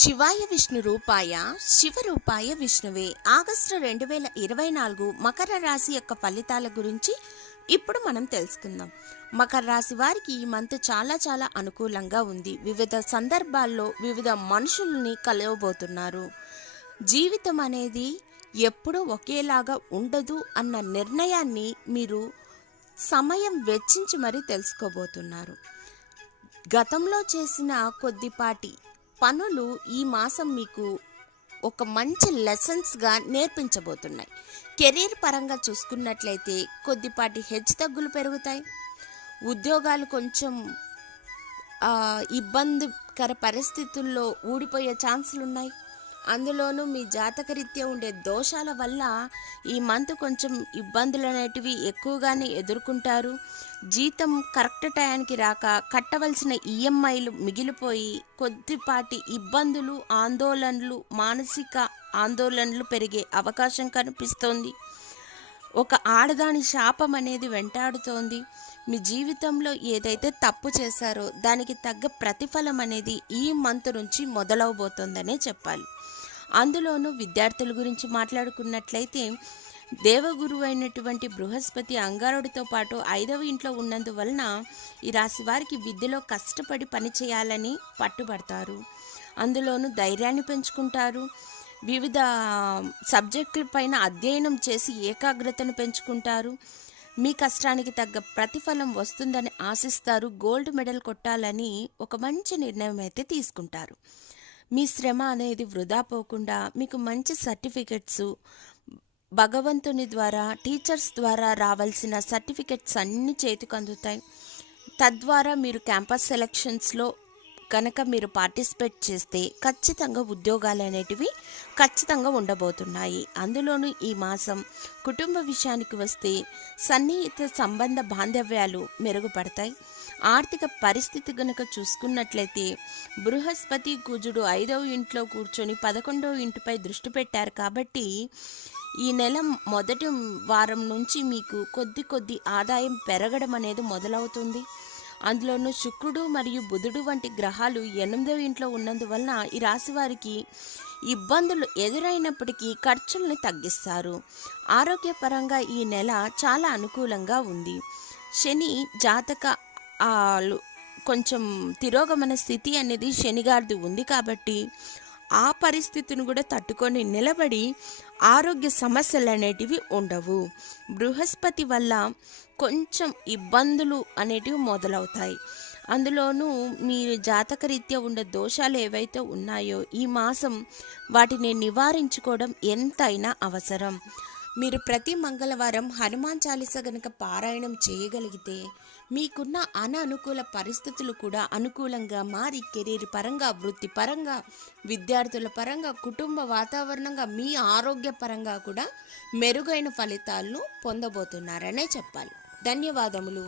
శివాయ విష్ణు రూపాయ శివరూపాయ విష్ణువే. ఆగస్టు 2024 మకర రాశి యొక్క ఫలితాల గురించి ఇప్పుడు మనం తెలుసుకుందాం. మకర రాశి వారికి ఈ మంత్ చాలా అనుకూలంగా ఉంది. వివిధ సందర్భాల్లో వివిధ మనుషుల్ని కలవబోతున్నారు. జీవితం అనేది ఎప్పుడూ ఒకేలాగా ఉండదు అన్న నిర్ణయాన్ని మీరు సమయం వెచ్చించి మరీ తెలుసుకోబోతున్నారు. గతంలో చేసిన కొద్దిపాటి పనులు ఈ మాసం మీకు ఒక మంచి లెసన్స్గా నేర్పించబోతున్నాయి. కెరీర్ పరంగా చూసుకున్నట్లయితే కొద్దిపాటి హెచ్చుతగ్గులు పెరుగుతాయి. ఉద్యోగాలు కొంచెం ఇబ్బందికర పరిస్థితుల్లో ఊడిపోయే ఛాన్సులు ఉన్నాయి. అందులోనూ మీ జాతకరీత్యా ఉండే దోషాల వల్ల ఈ మంత్ కొంచెం ఇబ్బందులు అనేటివి ఎక్కువగానే ఎదుర్కొంటారు. జీతం కరెక్ట్ టయానికి రాక కట్టవలసిన ఈఎంఐలు మిగిలిపోయి కొద్దిపాటి ఇబ్బందులు, ఆందోళనలు, మానసిక ఆందోళనలు పెరిగే అవకాశం కనిపిస్తోంది. ఒక ఆడదాని శాపం అనేది వెంటాడుతోంది. మీ జీవితంలో ఏదైతే తప్పు చేశారో దానికి తగ్గ ప్రతిఫలం అనేది ఈ మంత్ నుంచి మొదలవబోతోందనే చెప్పాలి. అందులోనూ విద్యార్థుల గురించి మాట్లాడుకున్నట్లయితే దేవగురువు అయినటువంటి బృహస్పతి అంగారుడితో పాటు 5వ ఇంట్లో ఉన్నందువలన ఈ రాశి వారికి విద్యలో కష్టపడి పని చేయాలని పట్టుబడతారు. అందులోనూ ధైర్యాన్ని పెంచుకుంటారు. వివిధ సబ్జెక్టుల పైన అధ్యయనం చేసి ఏకాగ్రతను పెంచుకుంటారు. మీ కష్టానికి తగ్గ ప్రతిఫలం వస్తుందని ఆశిస్తారు. గోల్డ్ మెడల్ కొట్టాలని ఒక మంచి నిర్ణయం అయితే తీసుకుంటారు. మీ శ్రమ అనేది వృధా పోకుండా మీకు మంచి సర్టిఫికెట్స్, భగవంతుని ద్వారా, టీచర్స్ ద్వారా రావాల్సిన సర్టిఫికెట్స్ అన్నీ చేతికి అందుతాయి. తద్వారా మీరు క్యాంపస్ సెలక్షన్స్లో కనుక మీరు పార్టిసిపేట్ చేస్తే ఖచ్చితంగా ఉద్యోగాలు అనేటివి ఖచ్చితంగా ఉండబోతున్నాయి. అందులోనూ ఈ మాసం కుటుంబ విషయానికి వస్తే సన్నిహిత సంబంధ బాంధవ్యాలు మెరుగుపడతాయి. ఆర్థిక పరిస్థితి కనుక చూసుకున్నట్లయితే బృహస్పతి కుజుడు 5వ ఇంట్లో కూర్చొని 11వ ఇంటిపై దృష్టి పెట్టారు కాబట్టి ఈ నెల మొదటి వారం నుంచి మీకు కొద్ది ఆదాయం పెరగడం అనేది మొదలవుతుంది. అందులోనూ శుక్రుడు మరియు బుధుడు వంటి గ్రహాలు 8వ ఇంట్లో ఉన్నందువలన ఈ రాశి వారికి ఇబ్బందులు ఎదురైనప్పటికీ ఖర్చుల్ని తగ్గిస్తారు. ఆరోగ్యపరంగా ఈ నెల చాలా అనుకూలంగా ఉంది. శని జాతక కొంచెం తిరోగమన స్థితి అనేది శనిగారిది ఉంది కాబట్టి ఆ పరిస్థితిని కూడా తట్టుకొని నిలబడి ఆరోగ్య సమస్యలు అనేటివి ఉండవు. బృహస్పతి వల్ల కొంచెం ఇబ్బందులు అనేటివి మొదలవుతాయి. అందులోనూ మీ జాతకరీత్యా ఉండే దోషాలు ఏవైతే ఉన్నాయో ఈ మాసం వాటిని నివారించుకోవడం ఎంతైనా అవసరం. మీరు ప్రతి మంగళవారం హనుమాన్ చాలీసా గనుక పారాయణం చేయగలిగితే మీకున్న అననుకూల పరిస్థితులు కూడా అనుకూలంగా మారి కెరీర్ పరంగా, వృత్తి పరంగా, విద్యార్థుల పరంగా, కుటుంబ వాతావరణంగా, మీ ఆరోగ్య పరంగా కూడా మెరుగైన ఫలితాలను పొందబోతున్నారనే చెప్పాలి. ధన్యవాదములు.